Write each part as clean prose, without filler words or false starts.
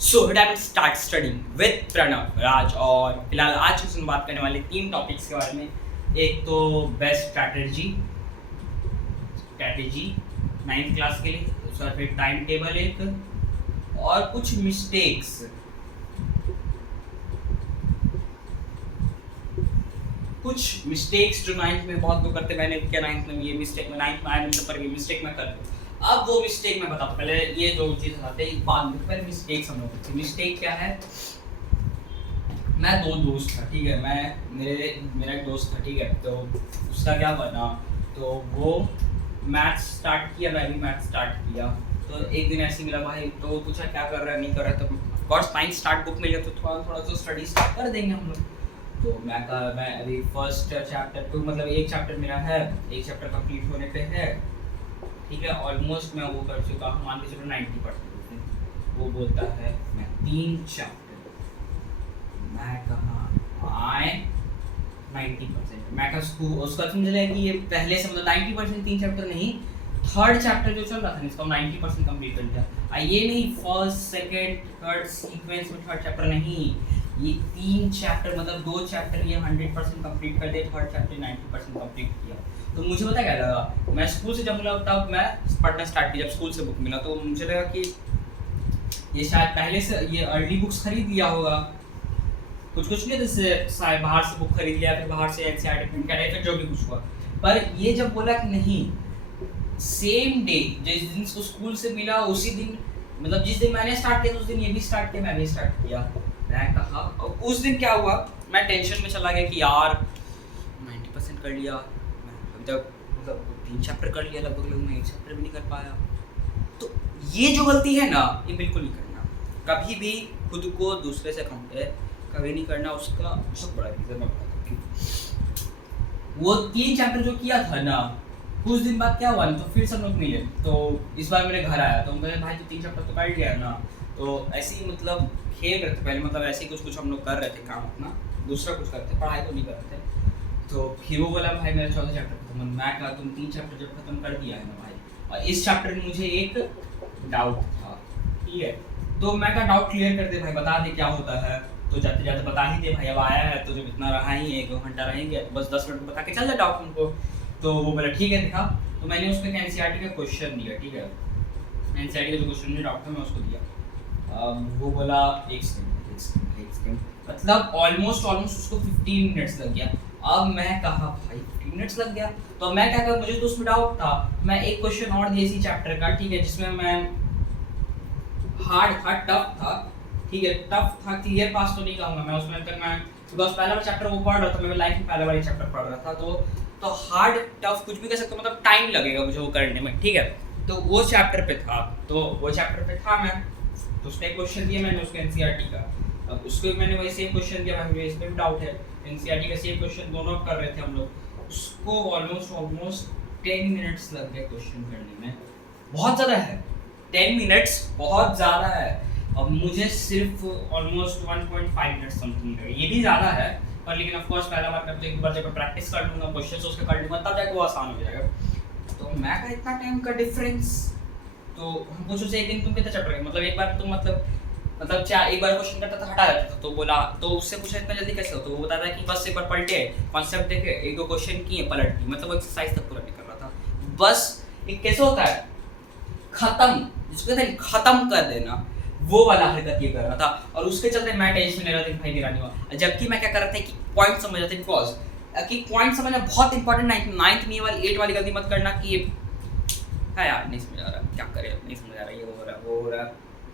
So time start studying with Pranav Raj. और फिलहाल आज हम बात करने वाले 3 टॉपिक्स के बारे में। एक तो बेस्ट स्ट्रैटेजी 9th क्लास के लिए, दूसरा फिर टाइम टेबल एक, और कुछ मिस्टेक्स जो 9th में बहुत लोग करते। मैंने क्या 9th में ये मिस्टेक, मैं 9th में आया पर ये मिस्टेक मैं कर दूँ। अब वो मिस्टेक मैं बताता हूँ। पहले ये दो चीज़ आते हैं बाद में। पहले मिस्टेक्स हम लोग, मिस्टेक क्या है। मैं 2 दोस्त था, ठीक है। मेरा एक दोस्त था, ठीक है। तो उसका क्या बना, तो वो मैथ्स स्टार्ट किया, मैं भी मैथ्स स्टार्ट किया। तो एक दिन ऐसे मिला भाई, तो पूछा क्या कर रहा है, नहीं कर रहा है। तो ऑफकोर्स 9th स्टार्ट बुक मिल गया, तो थोड़ा तो स्टडी स्टार्ट कर देंगे हम लोग। तो मैं अभी फर्स्ट चैप्टर टू, मतलब एक चैप्टर मेरा है, एक चैप्टर कंप्लीट होने पे है, ठीक है। ऑलमोस्ट मैं वो कर चुका हूँ, मान के चलो 90%। वो बोलता है मैं 3 चैप्टर, मैं कहा आए 90%। मैं कहा उसका समझ लिया कि ये पहले से मतलब 90% 3 चैप्टर नहीं, थर्ड चैप्टर जो चल रहा था इसका 90% कंप्लीट कर दिया। ये नहीं फर्स्ट सेकंड थर्ड सीक्वेंस में थर्ड चैप्टर नहीं, ये 3 चैप्टर मतलब 2 चैप्टर ये 100% कंप्लीट कर दे, थर्ड चैप्टर 90% कंप्लीट किया। तो मुझे पता क्या लगा, मैं स्कूल से जब मिला तब मैं पढ़ना स्टार्ट किया। जब स्कूल से बुक मिला तो मुझे लगा कि ये शायद पहले से ये अर्ली बुक्स खरीद लिया होगा, कुछ नहीं, जैसे बाहर से बुक खरीद लिया, फिर बाहर से एनसीईआरटी प्रिंट कराया, फिर जो भी कुछ हुआ। पर ये जब बोला कि नहीं, सेम डे जिस दिन उसको स्कूल से मिला उसी दिन, मतलब जिस दिन मैंने स्टार्ट किया उस दिन ये भी स्टार्ट किया, मैंने स्टार्ट किया। मैं कहा उस दिन क्या हुआ, मैं टेंशन में चला गया कि यार 90% कर लिया, अभी तक मतलब 3 चैप्टर कर लिया लगभग, मैं 1 चैप्टर भी नहीं कर पाया। तो ये जो गलती है ना, ये बिल्कुल नहीं करना। कभी भी खुद को दूसरे से कंपेयर कभी नहीं करना। उसका बहुत बड़ा रीज़न मैं बताता हूँ। वो 3 चैप्टर जो किया था ना, कुछ दिन बाद क्या हुआ ना, तो फिर सब लोग मिले। तो इस बार मेरे घर आया, तो मेरे भाई तो 3 चैप्टर तो कर लिया ना। तो ऐसे ही मतलब खेल रहे थे पहले, मतलब ऐसे ही कुछ हम लोग कर रहे थे काम अपना, दूसरा कुछ करते, पढ़ाई तो नहीं करते। तो फिर वो बोला भाई मेरा 14 चैप्टर खत्म। मैं कहा तुम 3 चैप्टर जब खत्म कर दिया है ना भाई, और इस चैप्टर में मुझे एक डाउट था, ठीक है। तो मैं कहा डाउट क्लियर कर दे भाई, बता दे क्या होता है। तो जाते जाते बता ही दे भाई, अब आया है तो जब इतना रहा ही है, 1 घंटा रहेंगे तो बस 10 मिनट बता के चल जाए डाउट उनको। तो वो बोला ठीक है दिखा। तो मैंने उसको एनसीईआरटी का क्वेश्चन दिया, ठीक है। एनसीईआरटी का जो क्वेश्चन में डाउट था मैं उसको दिया। वो बोला एक सेकंड, मतलब ऑलमोस्ट उसको 15 मिनट्स लग गया। अब मैं कहा भाई 15 मिनट्स लग गया, तो मैं क्या करूँ, मुझे तो उसमें डाउट था। मैं एक क्वेश्चन और दिया इसी चैप्टर का, ठीक है, जिसमें मैं हार्ड था, टफ था, ठीक है, टफ था, क्लियर पास तो नहीं कहूँगा मैं उसमें तक। मैं बिकॉज पहला वाला चैप्टर वो पढ़ रहा था, मैं लाइफ में पहला वाला चैप्टर पढ़ रहा था। तो हार्ड टफ कुछ भी कह सकते हो, मतलब टाइम लगेगा मुझे वो करने में, ठीक है। तो वो चैप्टर पे था मैं। तो उसने एक क्वेश्चन दिया मैंने उसको एनसीईआरटी का। अब उसको मैंने वही सेम क्वेश्चन दिया, भाई मुझे इस पे भी डाउट है। एनसीईआरटी का सेम क्वेश्चन दोनों कर रहे थे हम लोग। उसको ऑलमोस्ट 10 मिनट्स लग गए क्वेश्चन करने में। बहुत ज़्यादा है, 10 मिनट्स बहुत ज़्यादा है। अब मुझे सिर्फ ऑलमोस्ट 1.5 मिनट समथिंग लगे, ये भी ज़्यादा है। पर लेकिन ऑफ कोर्स पहला बार करते एक बार जब प्रैक्टिस कर लूँगा, क्वेश्चंस उसके कर लूँगा, तब जाके वो आसान हो जाएगा। तो मैं का इतना टाइम का डिफरेंस, तो हम पूछो से एक दिन तुम कितना चैप्टर, मतलब एक बार तुम मतलब एक बार क्वेश्चन करता था हटा जाता था। तो बोला, तो उससे पूछा इतना जल्दी कैसे हो, तो वो बताता है कि बस एक बार पलटे, कॉन्सेप्ट देखे, 1-2 क्वेश्चन किए, पलट दी, मतलब एक्सरसाइज तक पूरा नहीं कर रहा था। बस एक कैसे होता है खत्म, जिसको कहते हैं खत्म कर देना, वो वाला हरकत ये कर रहा था। और उसके चलते मैं टेंशन ले रहा था कि भाई मेरा नहीं हुआ। जबकि मैं क्या कर रहा था कि पॉइंट समझ रहा था, बिकॉज कि पॉइंट समझना बहुत इंपॉर्टेंट। 9th में ये वाली 8 वाली गलती मत करना कि है यार नहीं समझ आ रहा, क्या करे, नहीं समझ आ रहा, ये हो रहा वो हो रहा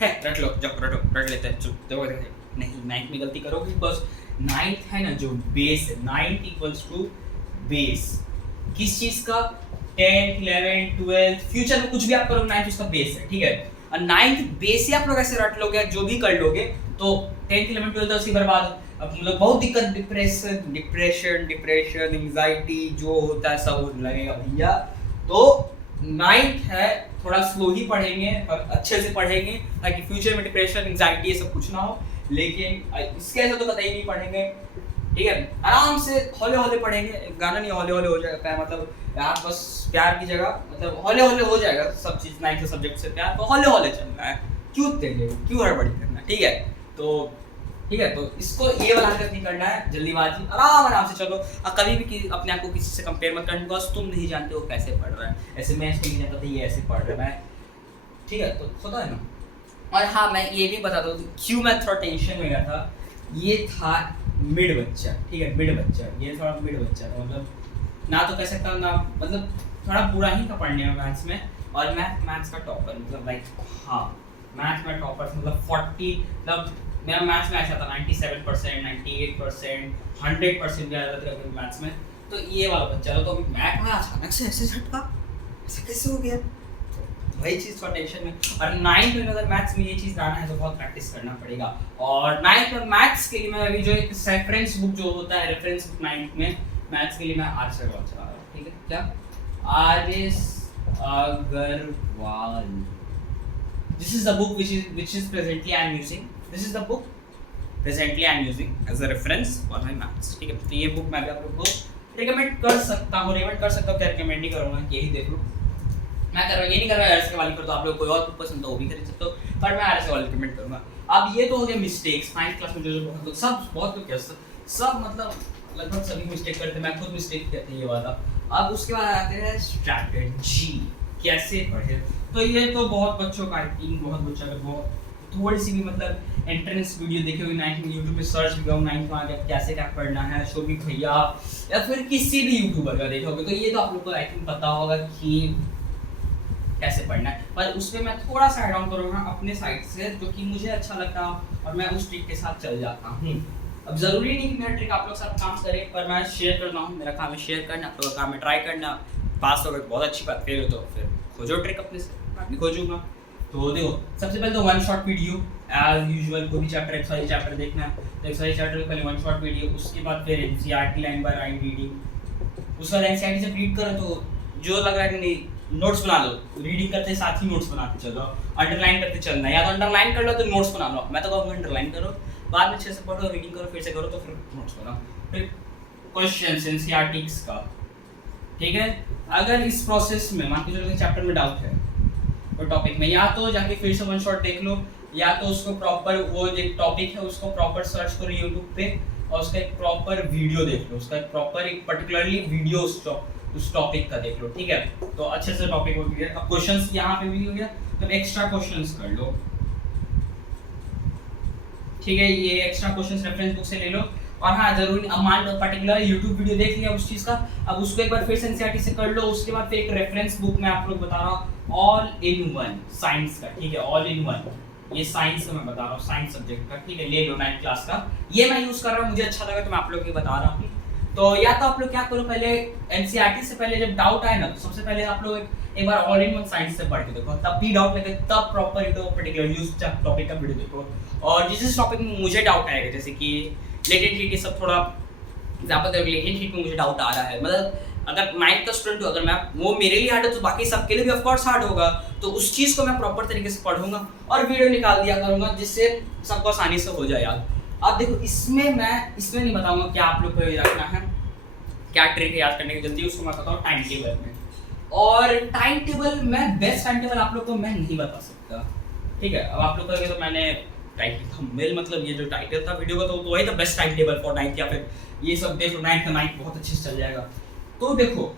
है, रट लो, जब रट लेते हैं, चुप देखो नहीं। 9th में गलती करोगे, बिकॉज 9th है ना जो बेस है, 9th इक्वल्स टू बेस किस चीज़ का, 10th 11th 12th, फ्यूचर में कुछ भी आप करोगे 9th उसका बेस है, ठीक है। और 9th बेस ही आप लोग ऐसे रट लोगे, जो भी कर लोगे तो 10th 11th 12th उसके बर्बाद। अब मतलब बहुत दिक्कत, डिप्रेशन एंजाइटी जो होता है सब होने लगेगा भैया। तो 9th है, थोड़ा स्लो ही पढ़ेंगे और अच्छे से पढ़ेंगे ताकि फ्यूचर में डिप्रेशन एंजाइटी ये सब कुछ ना हो। लेकिन इसके ऐसे तो कतई नहीं पढ़ेंगे, ठीक है। आराम से हौले हौले पढ़ेंगे, गाना नहीं हौले हौले हो जाएगा, मतलब यार बस प्यार की जगह मतलब हौले हौले हो जाएगा सब चीज़। 9th के सब्जेक्ट से प्यार तो हौले हौले चलना है, क्यों तेरे क्यों हड़बड़ी करना है। ठीक है। तो इसको ये वाला हरकत नहीं करना है, जल्दीबाजी, आराम से चलो। और कभी भी अपने आप को किसी से कंपेयर मत करना, बिकॉज तुम नहीं जानते वो कैसे पढ़ रहा है। ऐसे मैं इसको नहीं जानता था ये ऐसे पढ़ रहा है, ठीक है, तो होता है ना। और हाँ, मैं ये भी बता दूँ क्यों मैं थोड़ा टेंशन में गया था। ये था मिड बच्चा, ठीक है, मिड बच्चा, ये थोड़ा मिड बच्चा था, मतलब ना तो कह सकता हूँ ना, मतलब थोड़ा बुरा ही था पढ़ने में मैथ्स में। और मैथ्स का टॉपर, मतलब लाइक हाँ, मैथ्स में टॉपर, मतलब 40, मतलब मेरा मैथ्स में ऐसा था 97%, 98%, 100% भी आ जाता था मैथ्स में। तो ये वाला बच्चा तो अभी मैथ में अचानक से ऐसे झटका, ऐसा कैसे हो गया, वही चीज़ थोड़ा टेंशन में। और 9th में अगर मैथ्स में ये चीज़ लाना है तो बहुत प्रैक्टिस करना पड़ेगा। और 9th में मैथ्स के लिए मैं अभी जो एक रेफरेंस बुक जो होता है, रेफरेंस बुक 9th में मैथ्स के लिए मैं आर एस अग्रवाल चला रहा हूँ, ठीक है, क्या R S Agarwal, this is the book which is presently I am using, this is the book presently I am using as a reference for my maths, ठीक है। तो ये बुक मैं भी आप लोग को रिकमेंड कर सकता हूँ, क्या रिकमेंड नहीं करूँगा, यही देख लो, मैं कर रहा हूँ, ये नहीं कर रहा है RS वाली पर, तो आप लोग कोई और बुक पसंद हो वो भी खरीद सकते हो, पर मैं RS वाली रिकमेंड करूँगा। अब ये तो हो गया मिस्टेक्स, 9th क्लास में जो बहुत लोग, बहुत लोग कहते हैं, सब मतलब लगभग सभी मिस्टेक करते हैं, मैं खुद मिस्टेक कहते हैं ये वाला। अब उसके बाद आते हैं स्ट्रैटेजी, कैसे पढ़े। तो ये तो बहुत बच्चों का, आई थिंक बहुत बच्चा अगर बहुत थोड़ी सी भी मतलब एंट्रेंस वीडियो देखे हुए 9th में, यूट्यूब पे सर्च भी करो 9th में आगे कैसे क्या पढ़ना है, शोभिक भैया या फिर किसी भी यूट्यूबर का देखोगे, तो ये तो आप लोग को आई थिंक पता होगा कि कैसे पढ़ना है। पर उसमें मैं थोड़ा सा ऐड ऑन करूँगा अपने साइड से, जो कि मुझे अच्छा लगता और मैं उस ट्रिक के साथ चल जाता हूँ। अब ज़रूरी नहीं कि मेरा ट्रिक आप लोग साथ काम करे, पर मैं शेयर करता हूँ, मेरा काम है शेयर करना, आप लोगों का काम है ट्राई करना। पास हो गए बहुत अच्छी बात, फेल हो तो फिर खोजो ट्रिक अपने से, मैं भी खोजूंगा। तो देखो, सबसे पहले तो one shot video as usual, कोई भी चैप्टर एक्सरसाइज चैप्टर देखना है तो एक्सरसाइज चैप्टर के पहले वन शॉट वीडियो, उसके बाद फिर NCERT line by line reading. उसके बाद एनसीईआरटी से रीड करो तो जो लग रहा है कि नहीं नोट्स बना लो, रीडिंग करते साथ ही नोट्स बनाते चलो, अंडरलाइन करते चलना, या तो अंडरलाइन कर लो तो नोट्स बना लो, मैं तो कहूँगा अंडरलाइन करो, बाद में अच्छे से पढ़ो, रीडिंग करो, फिर से करो तो फिर नोट्स बनाओ। फिर क्वेश्चंस एनसीईआरटी का, ठीक है। अगर इस प्रोसेस में मान के चलो चैप्टर में डाउट है तो टॉपिक में, या तो जाके फिर से वन शॉट देख लो, या तो उसको प्रॉपर वो जो टॉपिक है उसको प्रॉपर सर्च करो यूट्यूब पे और उसका एक प्रॉपर वीडियो देख लो, उसका प्रॉपर एक पर्टिकुलरली वीडियो उस टॉपिक का देख लो, ठीक है। तो अच्छे से टॉपिक हो गया। अब क्वेश्चंस यहाँ पे भी हो गया, तो एक्स्ट्रा क्वेश्चंस कर लो, ठीक है, ये एक्स्ट्रा क्वेश्चंस रेफरेंस बुक से ले लो। और हाँ, जरूरी अब मान लो पर्टिकुलर यूट्यूब वीडियो देख लिया उस चीज़ का, अब उसको एक बार फिर से एनसीईआरटी से कर लो, उसके बाद फिर एक रेफरेंस बुक में आप लोग बता रहा हूँ ऑल इन वन साइंस का, ठीक है, ऑल इन वन, ये साइंस का मैं बता रहा हूँ, साइंस सब्जेक्ट का, ठीक है, ले लो 9th क्लास का, ये मैं यूज़ कर रहा हूँ, मुझे अच्छा लगा तो मैं आप लोग को बता रहा हूँ। तो या तो आप लोग क्या करो, पहले एनसीईआरटी से पहले जब डाउट आए ना, तो सबसे पहले आप लोग एक बार ऑल इन वन साइंस से पढ़ के देखो, तब भी डाउट लगे तब प्रॉपर पर्टिकुलर यूज टॉपिक का वीडियो देखो। और जिस टॉपिक में मुझे डाउट आएगा, जैसे कि लेटेंट हीट, सब थोड़ा ज़्यादा लेटेंट हीट में मुझे डाउट आ रहा है, मतलब अगर 9th का स्टूडेंट हो, अगर मैं वो मेरे लिए हार्ड है तो बाकी सबके लिए भी ऑफ कोर्स हार्ड होगा, तो उस चीज़ को मैं प्रॉपर तरीके से पढ़ूंगा और वीडियो निकाल दिया करूंगा, जिससे सबको आसानी से हो जाए याद। अब देखो, इसमें नहीं बताऊंगा क्या आप लोग को याद रखना है, क्या ट्रिक है याद करने की, जल्दी उसको मैं बताऊँ टाइम टेबल में। और टाइम टेबल में बेस्ट टाइम टेबल आप लोग को मैं नहीं बता सकता, ठीक है। अब आप लोग कहेंगे तो मैंने टाइटल थंबनेल, मतलब ये जो टाइटल था वीडियो का, तो वही था best time table for 9th, या फिर ये सब देख लो 9th का 9th बहुत अच्छे से चल जाएगा। तो देखो,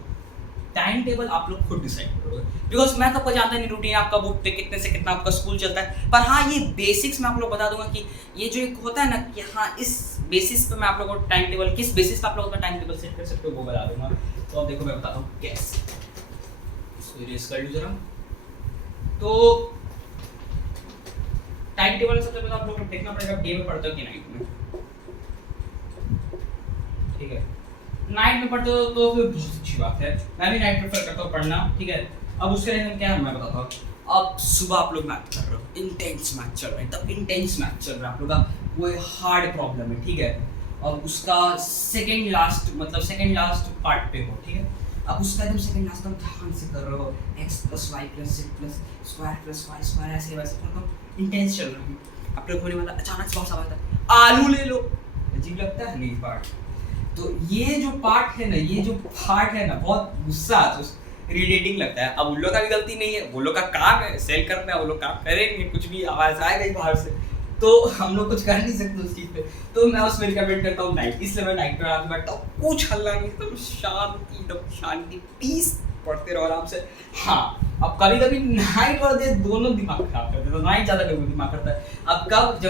टाइम टेबल आप लोग खुद डिसाइड करोगे, बिकॉज मैं तो जानता नहीं रूटीन आपका बुक पे कितने से कितना आपका स्कूल चलता है, पर हाँ ये बेसिक्स मैं आप लोग बता दूंगा कि ये जो एक होता है ना कि हाँ इस बेसिस पे मैं आप लोगों को टाइम टेबल, किस बेसिस पे आप लोगों का टाइम टेबल सेट कर सकते हो वो बता दूंगा। तो अब देखो मैं बताता हूँ कैसे, इसको इरेज कर लो जरा। तो टाइम टेबल सबसे पहले आप लोगों को देखना पड़ेगा डे में पढ़ते हो कि नाइट में, ठीक है। नाइट में पढ़ते हो तो फिर बहुत अच्छी बात है, मैं भी नाइट प्रेफर करता हूँ पढ़ना, ठीक है। अब उसके लिए क्या है मैं बताता हूँ। अब सुबह आप लोग मैथ कर रहे हो, इंटेंस मैथ चल रहा है, तब इंटेंस मैथ चल रहा है आप लोग का, वो हार्ड प्रॉब्लम है, ठीक है। अब उसका सेकेंड लास्ट पार्ट पे हो, ठीक है। अब उसका एकदम सेकेंड लास्ट ध्यान से कर रहे हो, x + y + z + square + y square, ऐसे वैसे मतलब इंटेंस चल रहा है। आप लोग होने वाला अचानक से बहुत आता है, आलू ले लो, अजीब लगता है नहीं पार्ट। तो ये जो पार्ट है ना, ये जो पार्ट है ना, बहुत गुस्सा आता है, इरिटेटिंग लगता है। अब उन लोग का भी गलती नहीं है, वो लोग का काम है सेल करना है, वो लोग काम करेंगे, कुछ भी आवाज़ आएगा ही बाहर से, तो हम लोग कुछ कर नहीं सकते उस चीज़ पे। तो मैं उसमें रिकमेंड करता हूँ नाइट, इसलिए मैं नाइट में आके बैठता हूँ, कुछ हल्ला नहीं, एकदम शांति, एकदम शांति, पीस, पढ़ते रहो आराम से। हाँ, अब कभी कभी नाइट और डे दोनों दिमाग खराब करते हैं, तो नाइट ज़्यादा लोगों को दिमाग करता है। अब कब, जब